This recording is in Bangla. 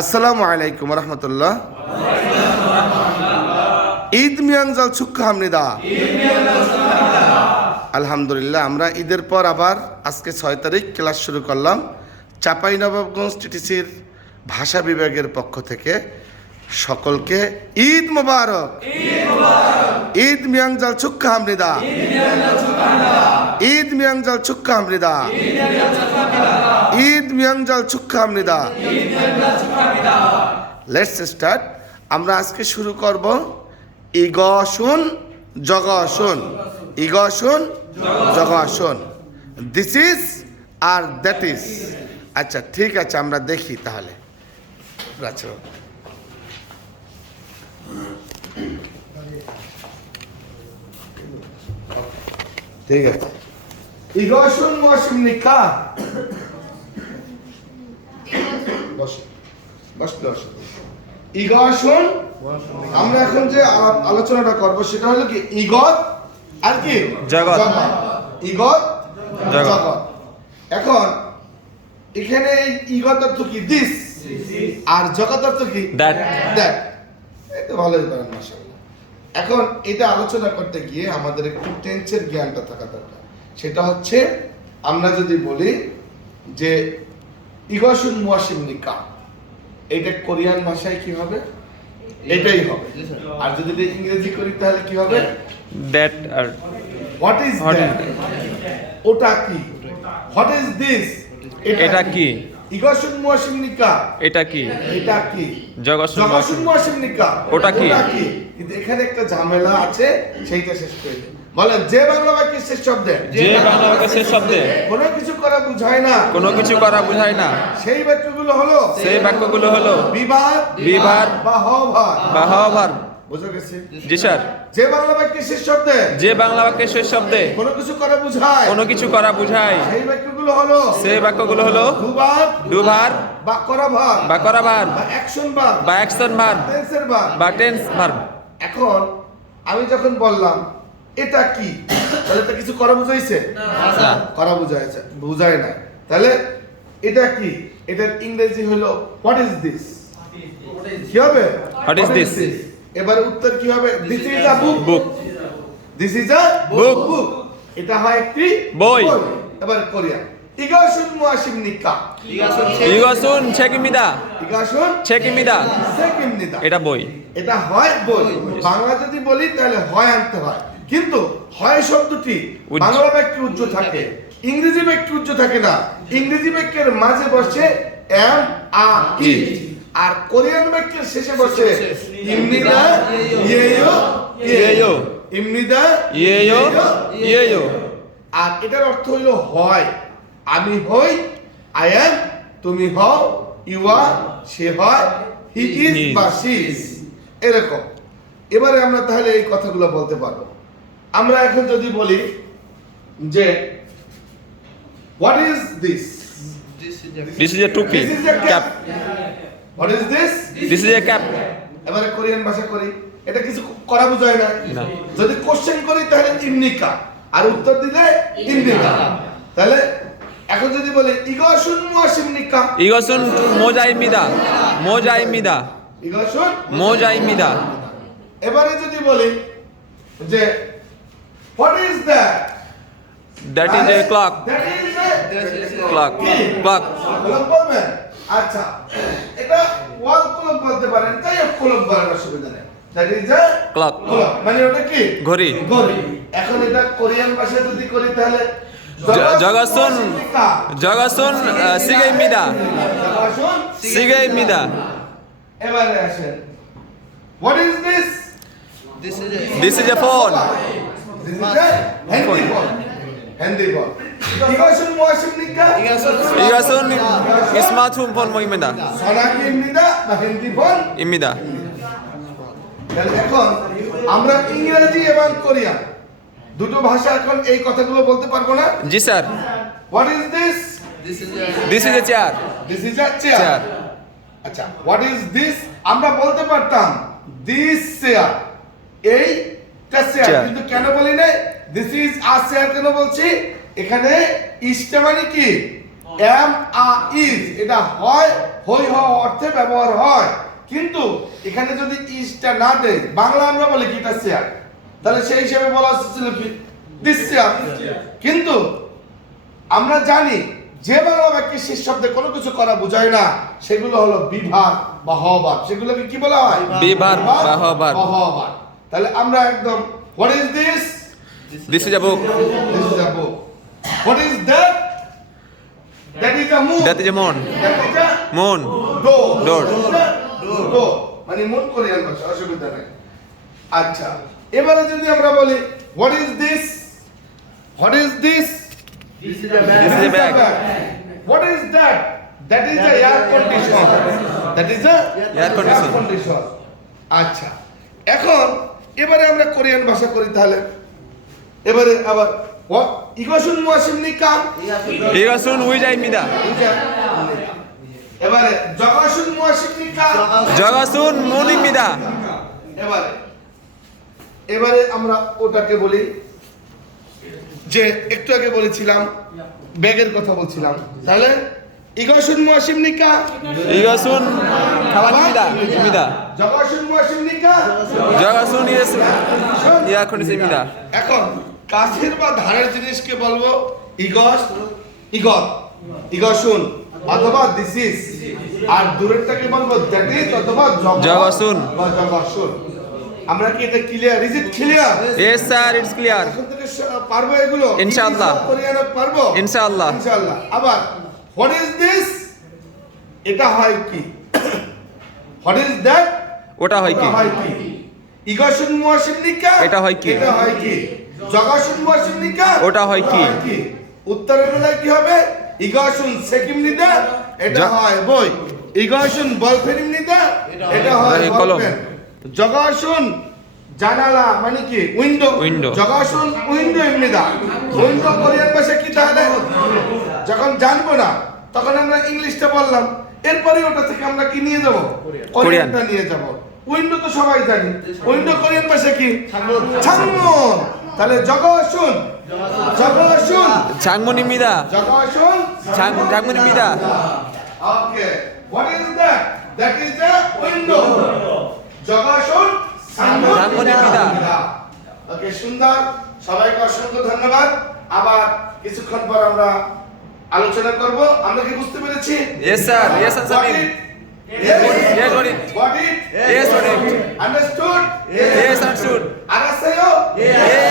আসসালামু আলাইকুম রহমতুল্লাহ। ঈদ মিয়ানজাল সুক্কা হামনিদা। আলহামদুলিল্লাহ, আমরা ঈদের পর আবার আজকে 6 তারিখ ক্লাস শুরু করলাম। চাঁপাইনবাবগঞ্জ টিটিসির ভাষা বিভাগের পক্ষ থেকে সকলকে ঈদ মোবারক। ঈদ মিয়ানজাল সুক্কা হামনিদা। ঈদ মিয়ানজাল সুক্কা হামনিদা। ঈদ মিয়ানজাল সুক্কা হামনিদা। Let's start. আমরা আজকে শুরু করব ইগসুন জগসুন। ইগসুন জগসুন, দিস ইজ আর দ্যাট ইজ। আচ্ছা ঠিক আছে, আমরা দেখি তাহলে। আচ্ছা ঠিক আছে। ইগসুন মুয়াশিম নিকা। ইগসুন, আমরা এখন যে আলোচনাটা করব সেটা হলো কি ইগত আর কি জগৎ। ইগত জগৎ। জগৎ। এখন এখানে ইগত অর্থ কি দিস, আর জগৎ অর্থ কি দ্যাট। দ্যাট। এই তো ভালোই পারেন মাশাআল্লাহ। এখন এটা আলোচনা করতে গিয়ে আমাদের একটু টেন্সের জ্ঞানটা থাকা দরকার। সেটা হচ্ছে আমরা যদি বলি যে ইগসুন মুয়াশিম নিকা, এটা কোরিয়ান ভাষায় কি হবে? এটাই হবে। আর যদি এটা ইংরেজি করি তাহলে কি হবে? That are what is What that? ওটা কি? What is this? এটা কি? ইগসুন মুয়াশিম নিকা, এটা কি? এটা কি? জগসুন জগসুন মুয়াশিম নিকা, ওটা কি? কিন্তু এখানে একটা ঝামেলা আছে, সেইটা শেষ করে দিই। বলেন, যে বাংলা বাক্যের শেষ শব্দে যে বাংলা বাক্যের শেষ শব্দে কোনো কিছু করা বুঝায় না, কোনো কিছু করা বোঝায় না, সেই বাক্যগুলো হলো সেই বাক্যগুলো হলো বিবাদ বিবাদ বা হভার। বা হওয়ার। বুঝা গেছে? জি স্যার। যে বাংলা বাক্যের শেষ শব্দে যে বাংলা বাক্যের শেষ শব্দে কোনো কিছু করা বুঝায়, কোনো কিছু করা বোঝায়, সেই বাক্যগুলো হলো সেই বাক্যগুলো হলো দুবার ডুভার বা করা ভার বা করা ভার বা অ্যাকশন ভার বা অ্যাকশন ভার টেন্সের ভার। বা টেন্স ভার্ব। এখন আমি যখন বললাম এটা কি, তাহলে এটা কিছু করা বুঝাইছে? না। করা বুঝাইছে, বুঝায় না। তাহলে এটা কি? এটার ইংরেজি হলো হোয়াট ইজ দিস? কি হবে? What is this? এবার উত্তর কি হবে? This is a book. Book. This is a Book. বুক। এটা হয় একটি বই। এবার কোরিয়ান ইগসুন মুয়াশিম নিকা। ইগসুন ছেকিমিদা। ইগসুন ছেকিমিদা, সেকিমনিদা। এটা বই। এটা হয় বই। বাংলা যদি বলি তাহলে হয় আনতে হয়, কিন্তু হয় শব্দটি উজ্জ। বাংলা বাক্যে উজ্জ থাকে, ইংরেজি বাক্যে উজ্জ থাকে না। ইংরেজি বাক্যের মাঝে বসে am a E, R Korean বাক্যের শেষে বসে ইমনিদা ইয়েয়ো ইয়েয়ো। ইমনিদা ইয়েয়ো ইয়েয়ো। আর এটার অর্থ হইল হয়, আমি হই, আই এম, তুমি হও, ইউ আর, সে হয়, হি ইজ He is. বা শি ইজ, এরকম। এবারে আমরা তাহলে এই কথাগুলো বলতে পারবো। আমরা এখন যদি বলি যে what is this? This is a টুপি। This is A cap. Cap. What is this? This is a cap. এবারে কোরিয়ান ভাষা করি, এটা কিছু করা বোঝায় না। না। যদি কোশ্চেন করি তাহলে ইমনিকা, আর উত্তর দিলে ইমনিকা। তাহলে এখন যদি বলি ইগসুন মুয়াশিম নিকা, 이것은 모자입니다. 모자입니다. ইগসুন। 모자입니다. এবারে যদি বলি যে what is that? That is a clock. That is a Clock. Clock. Clock বলবেন? আচ্ছা, এটা ওয়াল ক্লক বলতে পারেন, তাই ক্লক বলার অসুবিধা নেই। That is a Clock. Clock, মানে ওটা কি? ঘড়ি। ঘড়ি। এখন এটা কোরিয়ান ভাষায় যদি করি তাহলে 저것은 저것은 시계입니다. জগসুন 시계입니다. এবারে আসেন, what is this? This is a phone. This is a handy phone. Handy phone. ইগসুন মুয়াশিম নিকা, 이것은 스마트폰 모입니다. সনাকিমনিদা বা হ্যান্ডি ফোন। 입니다. তাহলে এখন আমরা ইংরেজি এবং কোরিয়ান দুটো ভাষা এখন এই কথাগুলো বলতে পারবো না? জি sir. What is this? This is a chair. This is a chair. Chair. আচ্ছা, হোয়াট ইজ দিস? আমরা বলতে পারতাম দিস চেয়ার, এই চেয়ার, Chair. কিন্তু কেন বলি না দিস ইজ আ চেয়ার? কেন বলছি? এখানে ইসটা মানে কি? এম আ ইজ এটা হয় হই হওয়া অর্থে ব্যবহার হয়, কিন্তু এখানে যদি ইজটা না দেয়, বাংলা আমরা বলি কি এটা চেয়ার, তাহলে সেই হিসাবে বলা হচ্ছিল কি দিস চেয়ার। কিন্তু আমরা জানি যে বাংলা বাক্যে শেষ শব্দে কোনো কিছু করা বোঝায় না, সেগুলো হলো বিভার বা হবার, সেগুলোকে কি বলা হয়? বিভার বা হবার। হবার। তাহলে আমরা একদম what is this? This is a book. This is a book. What is that? That is a moon. That is a moon. That is a Moon. door. Door. Door. মানে মন কোরিয়ান ভাষা, অসুবিধা নেই। আচ্ছা, এবারে যদি আমরা বলি what is this? What is this? This is a bag. What is that? That is a air conditioner. That is a Air conditioner. conditioner. আচ্ছা, এখন এবারে আমরা কোরিয়ান ভাষা করি তাহলে। এবারে আবার 이것은 무엇입니까? 이것은 의자입니다. এবারে 저것은 무엇입니까? 저것은 문입니다. এবারে আমরা ওটাকে বলি যে একটু আগে বলেছিলাম ব্যাগের কথা বলছিলাম, তাহলে 이것은 무엇입니까? 이것은 가방입니다. 입니다. 저것은 무엇입니까? 저것은 에어컨디션입니다. এখন কাছের বা ধারের জিনিসকে বলবো 이것은 অথবা দিস ইজ, আর দূরেরটাকে বলবো দ্যাট ইজ অথবা 저것은. বা 저것은। আমরা কি এটা clear? Is it clear? Yes sir, it's clear. এখন থেকে পারবো এগুলো ইনশাআল্লাহ। ইংলিশ, কোরিয়ান পারবো ইনশাআল্লাহ। ইনশাআল্লাহ। আবার হোয়াট ইজ দিস? এটা হয় কি? What is that? ওটা হয় কি? 이것은 무엇입니까? এটা হয় কি? এটা হয় কি? 저것은 무엇입니까? ওটা হয় কি? উত্তরের বেলায় কি হবে? 이것은 책임입니다. এটা 저- হয় বই। 이것은 볼펜입니다. এটা হয় এই কলম। 볼펜। 저것은 জানালা মানে কি? উইন্ডো। উইন্ডো। 저것은 উইন্ডো입니다। উইন্ডো কোরিয়ান ভাষা কি তাহলে? যখন জানবো না তখন আমরা ইংলিশটা বললাম, এরপরে ওটা থেকে আমরা কি নিয়ে যাব? কোরিয়ানটা নিয়ে যাব। উইন্ডো তো সবাই জানি, উইন্ডো কোরিয়ান ভাষা কি? 창문। তাহলে 저것은 장문입니다. 저것은 장문입니다. ওকে, what is that? That is a window. 저것은 창문입니다. ওকে, সুন্দর। সবাইকে অসংখ্য ধন্যবাদ। আবার কিছুক্ষণ পর আমরা আলোচনা করব। আমরা কি বুঝতে পেরেছি? Yes sir, yes sir. Yes, got it. Got it? Yes, got it. Understood? Yes understood. 알았어요? Yes.